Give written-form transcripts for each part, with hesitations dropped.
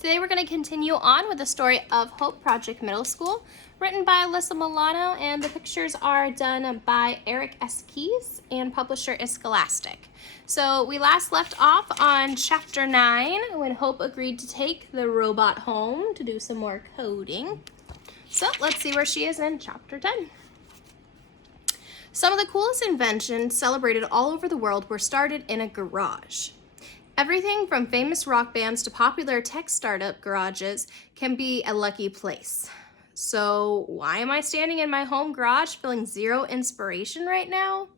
Today we're going to continue on with the story of Hope Project Middle School, written by Alyssa Milano, and the pictures are done by Eric S. Keyes, and publisher is Scholastic. So we last left off on chapter 9 when Hope agreed to take the robot home to do some more coding. So let's see where she is in chapter 10. Some of the coolest inventions celebrated all over the world were started in a garage. Everything from famous rock bands to popular tech startup garages can be a lucky place. So why am I standing in my home garage feeling zero inspiration right now?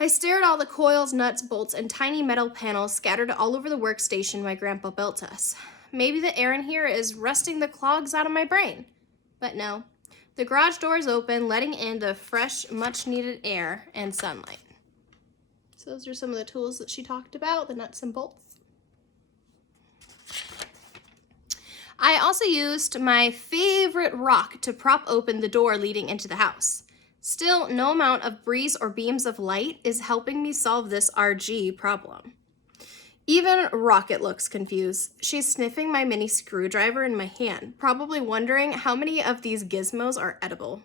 I stare at all the coils, nuts, bolts, and tiny metal panels scattered all over the workstation my grandpa built us. Maybe the air in here is rusting the clogs out of my brain. But no, the garage door is open, letting in the fresh, much-needed air and sunlight. So those are some of the tools that she talked about, the nuts and bolts. I also used my favorite rock to prop open the door leading into the house. Still, no amount of breeze or beams of light is helping me solve this RG problem. Even Rocket looks confused. She's sniffing my mini screwdriver in my hand, probably wondering how many of these gizmos are edible.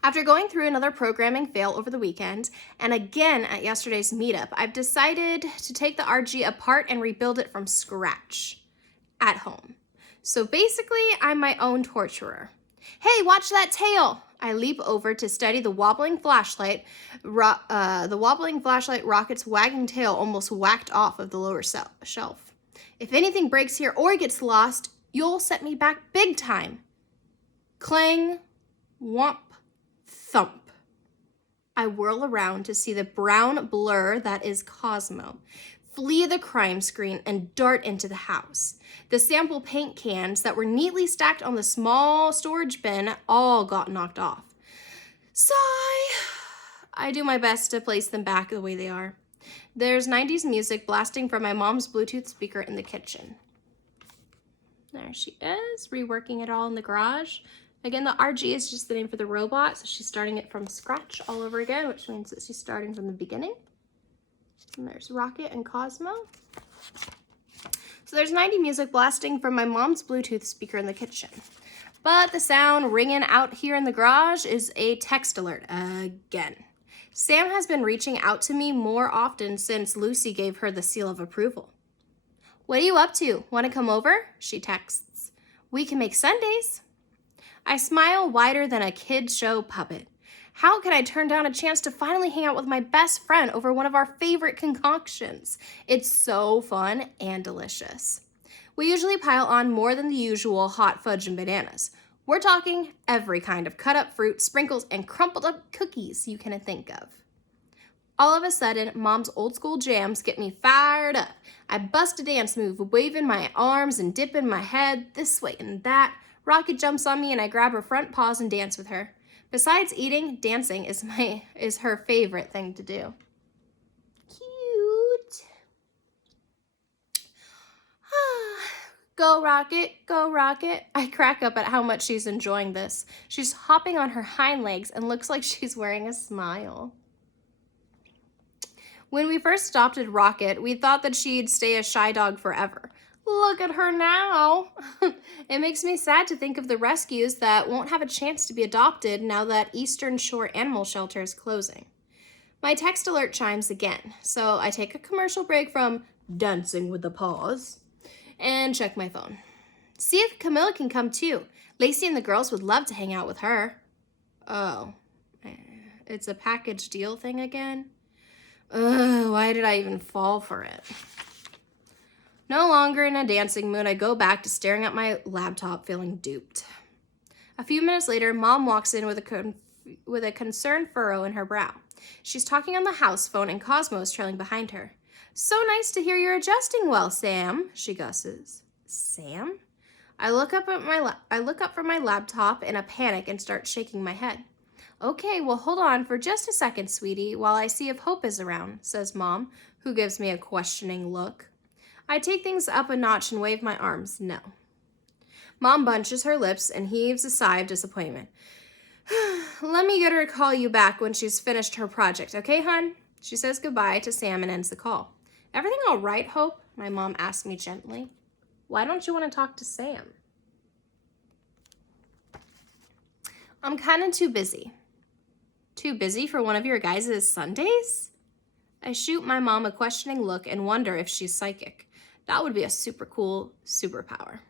After going through another programming fail over the weekend, and again at yesterday's meetup, I've decided to take the RG apart and rebuild it from scratch at home. So basically, I'm my own torturer. Hey, watch that tail! I leap over to study the wobbling flashlight. Rocket's wagging tail almost whacked off of the lower shelf. If anything breaks here or gets lost, you'll set me back big time. Clang, whomp. Thump. I whirl around to see the brown blur that is Cosmo flee the crime screen and dart into the house. The sample paint cans that were neatly stacked on the small storage bin all got knocked off. Sigh. I do my best to place them back the way they are. There's 90s music blasting from my mom's Bluetooth speaker in the kitchen. There she is, reworking it all in the garage. Again, the RG is just the name for the robot, so she's starting it from scratch all over again, which means that she's starting from the beginning. And there's Rocket and Cosmo. So there's 90 music blasting from my mom's Bluetooth speaker in the kitchen. But the sound ringing out here in the garage is a text alert again. Sam has been reaching out to me more often since Lucy gave her the seal of approval. What are you up to? Want to come over? She texts. We can make Sundays. I smile wider than a kid show puppet. How could I turn down a chance to finally hang out with my best friend over one of our favorite concoctions? It's so fun and delicious. We usually pile on more than the usual hot fudge and bananas. We're talking every kind of cut up fruit, sprinkles, and crumpled up cookies you can think of. All of a sudden, Mom's old school jams get me fired up. I bust a dance move, waving my arms and dipping my head this way and that. Rocket jumps on me and I grab her front paws and dance with her. Besides eating, dancing is her favorite thing to do. Cute. Go Rocket, go Rocket. I crack up at how much she's enjoying this. She's hopping on her hind legs and looks like she's wearing a smile. When we first adopted Rocket, we thought that she'd stay a shy dog forever. Look at her now. It makes me sad to think of the rescues that won't have a chance to be adopted now that Eastern Shore Animal Shelter is closing. My text alert chimes again, so I take a commercial break from dancing with the paws and check my phone. See if Camilla can come too. Lacey and the girls would love to hang out with her. Oh, it's a package deal thing again? Why did I even fall for it? No longer in a dancing mood, I go back to staring at my laptop, feeling duped. A few minutes later, Mom walks in with a concerned furrow in her brow. She's talking on the house phone and Cosmo is trailing behind her. So nice to hear you're adjusting well, Sam, she gusses. Sam? I look up from my laptop in a panic and start shaking my head. Okay, well, hold on for just a second, sweetie, while I see if Hope is around, says Mom, who gives me a questioning look. I take things up a notch and wave my arms, no. Mom bunches her lips and heaves a sigh of disappointment. Let me get her to call you back when she's finished her project, okay, hon? She says goodbye to Sam and ends the call. Everything all right, Hope? My mom asked me gently. Why don't you want to talk to Sam? I'm kind of too busy. Too busy for one of your guys' Sundays? I shoot my mom a questioning look and wonder if she's psychic. That would be a super cool superpower.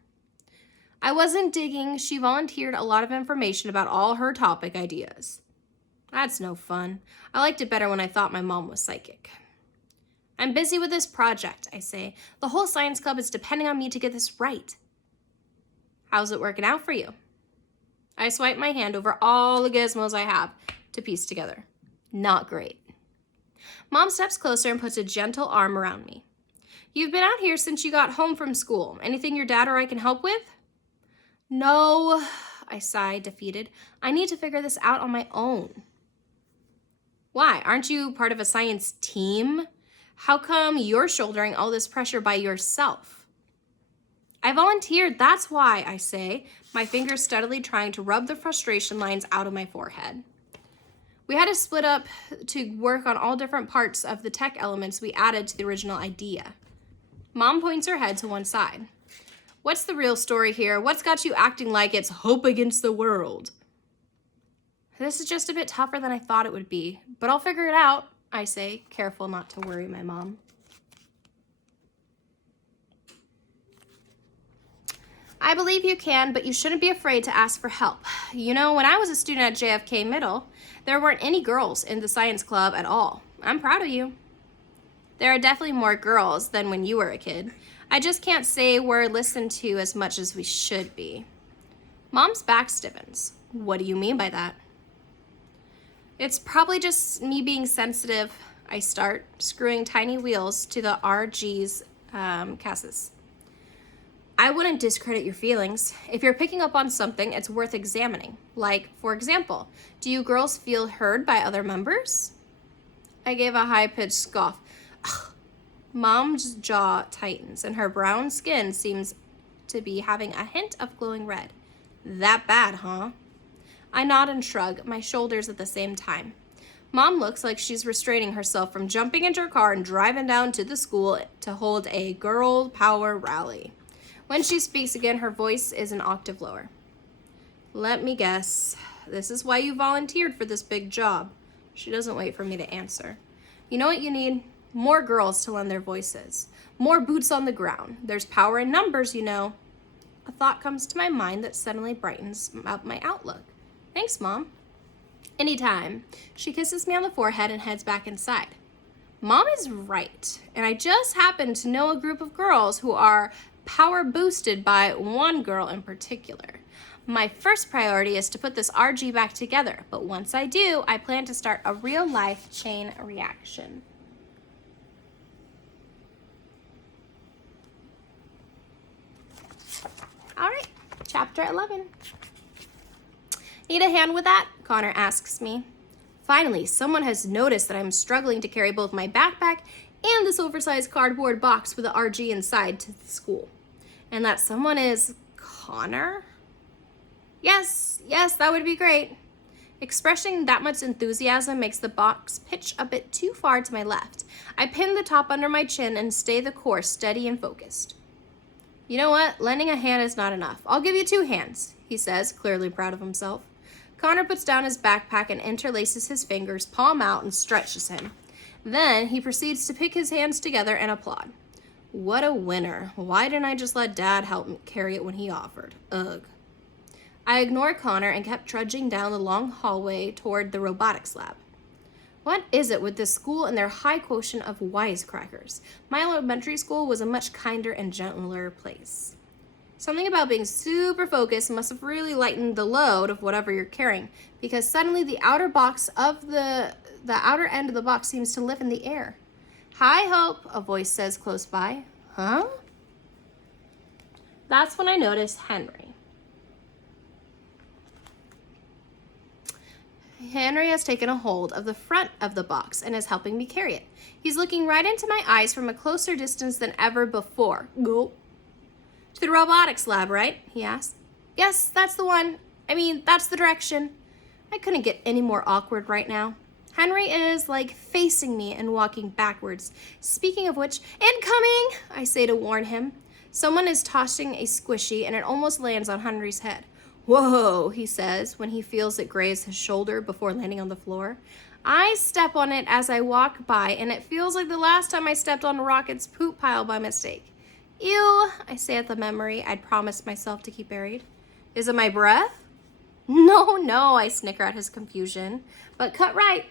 I wasn't digging. She volunteered a lot of information about all her topic ideas. That's no fun. I liked it better when I thought my mom was psychic. I'm busy with this project, I say. The whole science club is depending on me to get this right. How's it working out for you? I swipe my hand over all the gizmos I have to piece together. Not great. Mom steps closer and puts a gentle arm around me. You've been out here since you got home from school. Anything your dad or I can help with? No, I sigh, defeated. I need to figure this out on my own. Why? Aren't you part of a science team? How come you're shouldering all this pressure by yourself? I volunteered, that's why, I say, my fingers steadily trying to rub the frustration lines out of my forehead. We had to split up to work on all different parts of the tech elements we added to the original idea. Mom points her head to one side. What's the real story here? What's got you acting like it's hope against the world? This is just a bit tougher than I thought it would be, but I'll figure it out, I say, careful not to worry my mom. I believe you can, but you shouldn't be afraid to ask for help. You know, when I was a student at JFK Middle, there weren't any girls in the science club at all. I'm proud of you. There are definitely more girls than when you were a kid. I just can't say we're listened to as much as we should be. Mom's back stiffens. What do you mean by that? It's probably just me being sensitive. I start screwing tiny wheels to the RG's chassis. I wouldn't discredit your feelings. If you're picking up on something, it's worth examining. Like, for example, do you girls feel heard by other members? I gave a high-pitched scoff. Ugh. Mom's jaw tightens, and her brown skin seems to be having a hint of glowing red. That bad, huh? I nod and shrug, my shoulders at the same time. Mom looks like she's restraining herself from jumping into her car and driving down to the school to hold a girl power rally. When she speaks again, her voice is an octave lower. Let me guess. This is why you volunteered for this big job. She doesn't wait for me to answer. You know what you need? More girls to lend their voices. More boots on the ground. There's power in numbers, you know. A thought comes to my mind that suddenly brightens up my outlook. Thanks, Mom. Anytime. She kisses me on the forehead and heads back inside. Mom is right, and I just happen to know a group of girls who are power boosted by one girl in particular. My first priority is to put this RG back together, but once I do, I plan to start a real-life chain reaction. All right, chapter 11. Need a hand with that? Connor asks me. Finally, someone has noticed that I'm struggling to carry both my backpack and this oversized cardboard box with the RG inside to the school. And that someone is Connor? Yes, that would be great. Expressing that much enthusiasm makes the box pitch a bit too far to my left. I pin the top under my chin and stay the course steady and focused. You know what? Lending a hand is not enough. I'll give you 2 hands, he says, clearly proud of himself. Connor puts down his backpack and interlaces his fingers, palm out, and stretches him. Then he proceeds to pick his hands together and applaud. What a winner. Why didn't I just let Dad help me carry it when he offered? Ugh. I ignored Connor and kept trudging down the long hallway toward the robotics lab. What is it with this school and their high quotient of wisecrackers? My elementary school was a much kinder and gentler place. Something about being super focused must have really lightened the load of whatever you're carrying, because suddenly the outer end of the box seems to lift in the air. Hi, Hope, a voice says close by. Huh? That's when I notice Henry. Henry has taken a hold of the front of the box and is helping me carry it. He's looking right into my eyes from a closer distance than ever before. Go. To the robotics lab, right? He asked. Yes, that's the one. That's the direction. I couldn't get any more awkward right now. Henry is like facing me and walking backwards. Speaking of which, incoming, I say to warn him. Someone is tossing a squishy and it almost lands on Henry's head. Whoa, he says when he feels it graze his shoulder before landing on the floor. I step on it as I walk by and it feels like the last time I stepped on Rocket's poop pile by mistake. Ew, I say at the memory I'd promised myself to keep buried. Is it my breath? No, I snicker at his confusion, but cut right.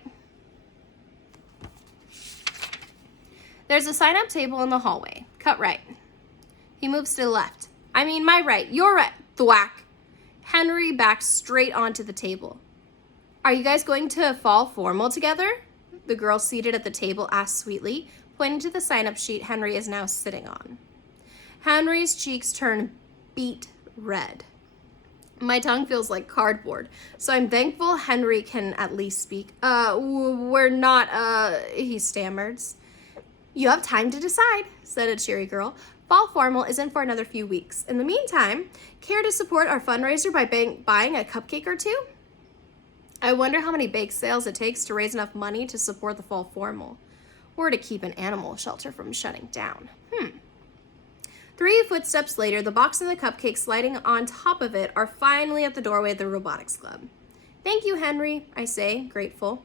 There's a sign-up table in the hallway. Cut right. He moves to the left. I mean, my right. Your right. Thwack. Henry backs straight onto the table. Are you guys going to fall formal together? The girl seated at the table asked sweetly, pointing to the sign-up sheet Henry is now sitting on. Henry's cheeks turn beet red. My tongue feels like cardboard, so I'm thankful Henry can at least speak. We're not, he stammers. You have time to decide, said a cheery girl. Fall formal isn't for another few weeks. In the meantime, care to support our fundraiser by buying a cupcake or two? I wonder how many bake sales it takes to raise enough money to support the fall formal, or to keep an animal shelter from shutting down. 3 footsteps later, the box and the cupcake sliding on top of it are finally at the doorway of the Robotics Club. Thank you, Henry, I say, grateful.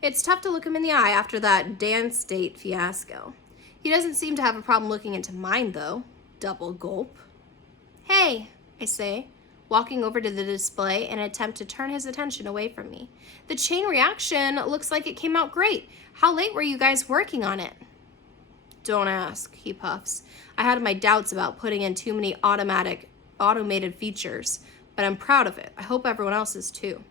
It's tough to look him in the eye after that dance date fiasco. He doesn't seem to have a problem looking into mine, though. Double gulp. Hey, I say, walking over to the display in an attempt to turn his attention away from me. The chain reaction looks like it came out great. How late were you guys working on it? Don't ask, he puffs. I had my doubts about putting in too many automated features, but I'm proud of it. I hope everyone else is too.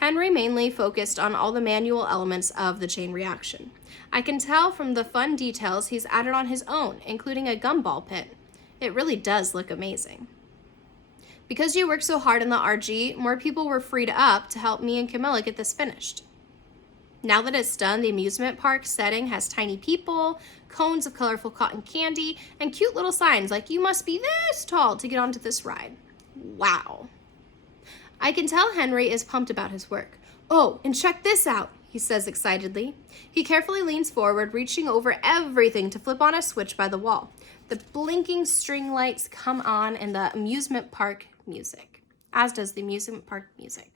Henry mainly focused on all the manual elements of the chain reaction. I can tell from the fun details he's added on his own, including a gumball pit. It really does look amazing. Because you worked so hard on the RG, more people were freed up to help me and Camilla get this finished. Now that it's done, the amusement park setting has tiny people, cones of colorful cotton candy, and cute little signs like you must be this tall to get onto this ride. Wow. I can tell Henry is pumped about his work. Oh, and check this out, he says excitedly. He carefully leans forward, reaching over everything to flip on a switch by the wall. The blinking string lights come on and the amusement park music, as does the amusement park music.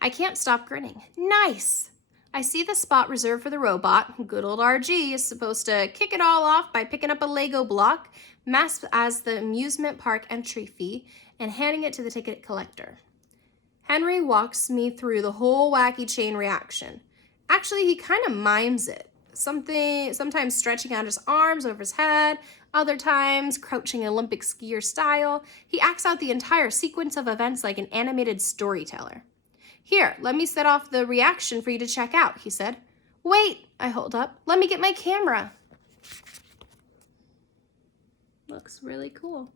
I can't stop grinning. Nice! I see the spot reserved for the robot. Good old RG is supposed to kick it all off by picking up a Lego block, masked as the amusement park entry fee, and handing it to the ticket collector. Henry walks me through the whole wacky chain reaction. Actually, he kind of mimes it. Sometimes stretching out his arms over his head, other times crouching Olympic skier style. He acts out the entire sequence of events like an animated storyteller. Here, let me set off the reaction for you to check out, he said. Wait, I hold up. Let me get my camera. Looks really cool.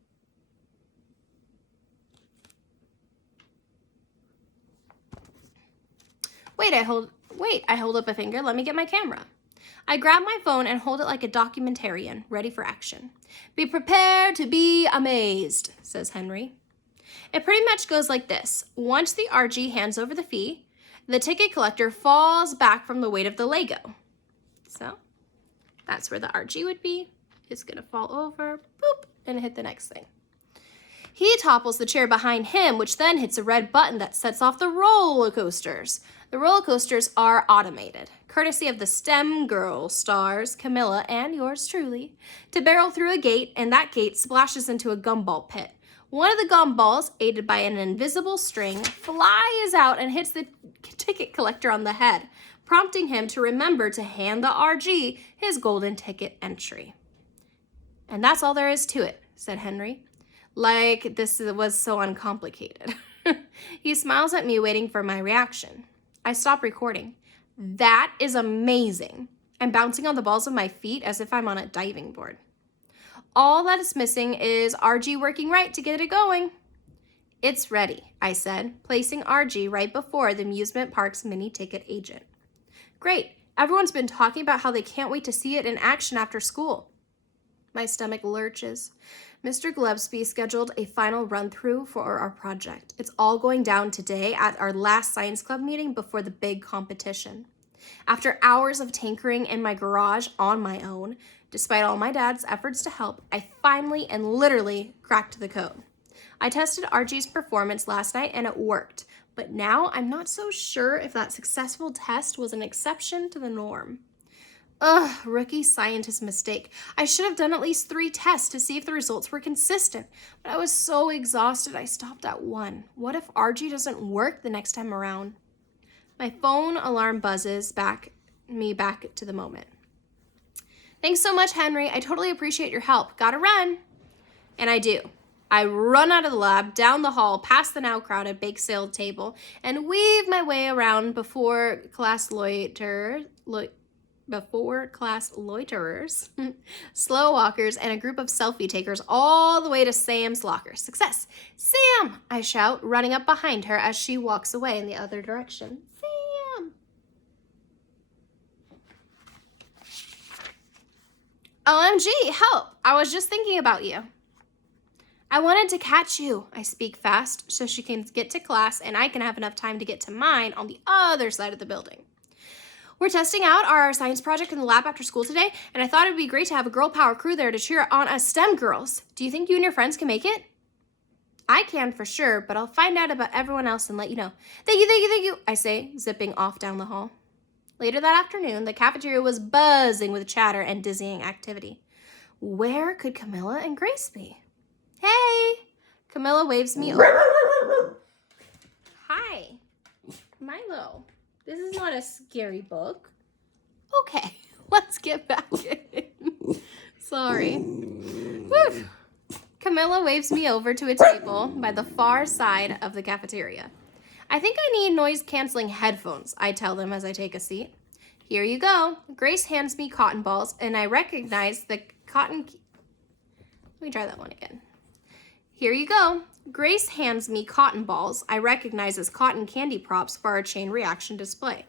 I hold up a finger. Let me get my camera. I grab my phone and hold it like a documentarian, ready for action. Be prepared to be amazed, says Henry. It pretty much goes like this. Once the RG hands over the fee, the ticket collector falls back from the weight of the Lego. So that's where the RG would be. It's going to fall over, boop, and hit the next thing. He topples the chair behind him, which then hits a red button that sets off the roller coasters. The roller coasters are automated, courtesy of the STEM girl stars, Camilla and yours truly, to barrel through a gate, and that gate splashes into a gumball pit. One of the gumballs, aided by an invisible string, flies out and hits the ticket collector on the head, prompting him to remember to hand the RG his golden ticket entry. And that's all there is to it, said Henry. Like this was so uncomplicated. He smiles at me, waiting for my reaction. I stop recording. That is amazing. I'm bouncing on the balls of my feet as if I'm on a diving board. All that is missing is RG working right to get it going. It's ready, I said, placing RG right before the amusement park's mini ticket agent. Great. Everyone's been talking about how they can't wait to see it in action after school. My stomach lurches. Mr. Gillespie scheduled a final run-through for our project. It's all going down today at our last science club meeting before the big competition. After hours of tinkering in my garage on my own, Despite all my dad's efforts to help, I finally and literally cracked the code. I tested Archie's performance last night and it worked, but now I'm not so sure if that successful test was an exception to the norm. Ugh, rookie scientist mistake. I should have done at least 3 tests to see if the results were consistent, but I was so exhausted I stopped at 1. What if Archie doesn't work the next time around? My phone alarm buzzes me back to the moment. Thanks so much, Henry. I totally appreciate your help. Gotta run. And I do. I run out of the lab, down the hall, past the now crowded bake sale table, and weave my way around before class loiterers, slow walkers, and a group of selfie takers all the way to Sam's locker. Success! Sam! I shout, running up behind her as she walks away in the other direction. Sam! OMG, help! I was just thinking about you. I wanted to catch you. I speak fast so she can get to class and I can have enough time to get to mine on the other side of the building. We're testing out our science project in the lab after school today, and I thought it would be great to have a girl power crew there to cheer on us STEM girls. Do you think you and your friends can make it? I can for sure, but I'll find out about everyone else and let you know. Thank you, I say, zipping off down the hall. Later that afternoon, the cafeteria was buzzing with chatter and dizzying activity. Where could Camilla and Grace be? Hey! Camilla waves me over. Hi. Milo. This is not a scary book. Okay, let's get back in. Sorry. Whew. Camilla waves me over to a table by the far side of the cafeteria. I think I need noise-canceling headphones, I tell them as I take a seat. Here you go. Grace hands me cotton balls, and I recognize the cotton... Let me try that one again. Here you go. Grace hands me cotton balls I recognize as cotton candy props for our chain reaction display.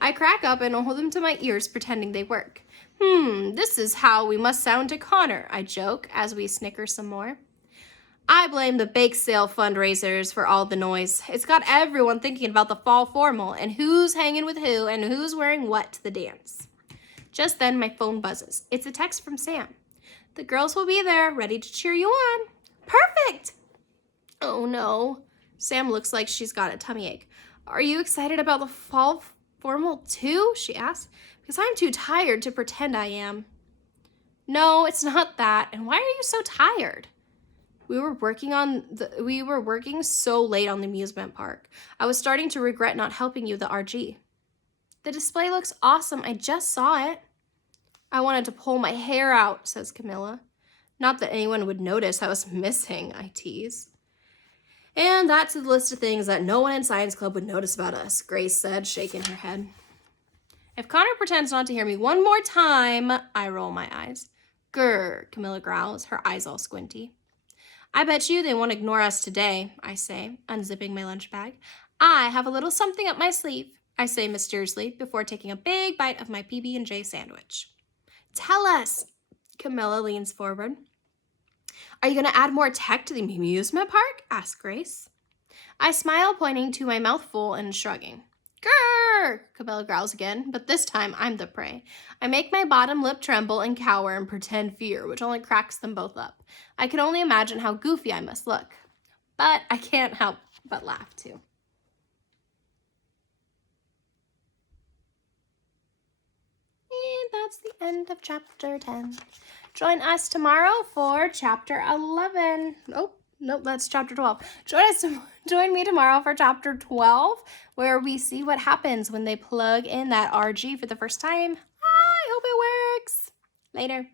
I crack up and hold them to my ears, pretending they work. This is how we must sound to Connor, I joke as we snicker some more. I blame the bake sale fundraisers for all the noise. It's got everyone thinking about the fall formal and who's hanging with who and who's wearing what to the dance. Just then my phone buzzes. It's a text from Sam. The girls will be there, ready to cheer you on. Perfect! Oh no. Sam looks like she's got a tummy ache. Are you excited about the fall formal too? She asks. Because I'm too tired to pretend I am. No, it's not that. And why are you so tired? We were working so late on the amusement park. I was starting to regret not helping you with the RG. The display looks awesome. I just saw it. I wanted to pull my hair out, says Camilla. Not that anyone would notice I was missing, I tease. And that's the list of things that no one in Science Club would notice about us, Grace said, shaking her head. If Connor pretends not to hear me one more time, I roll my eyes. Grr, Camilla growls, her eyes all squinty. I bet you they won't ignore us today, I say, unzipping my lunch bag. I have a little something up my sleeve, I say mysteriously before taking a big bite of my PB&J sandwich. Tell us, Camilla leans forward. Are you going to add more tech to the amusement park? Asks Grace. I smile, pointing to my mouthful and shrugging. Grrr! Camilla growls again, but this time I'm the prey. I make my bottom lip tremble and cower and pretend fear, which only cracks them both up. I can only imagine how goofy I must look. But I can't help but laugh too. And that's the end of chapter 10. Join us tomorrow for chapter 11. Oh, nope, that's chapter 12. Join me tomorrow for chapter 12, where we see what happens when they plug in that RG for the first time. I hope it works. Later.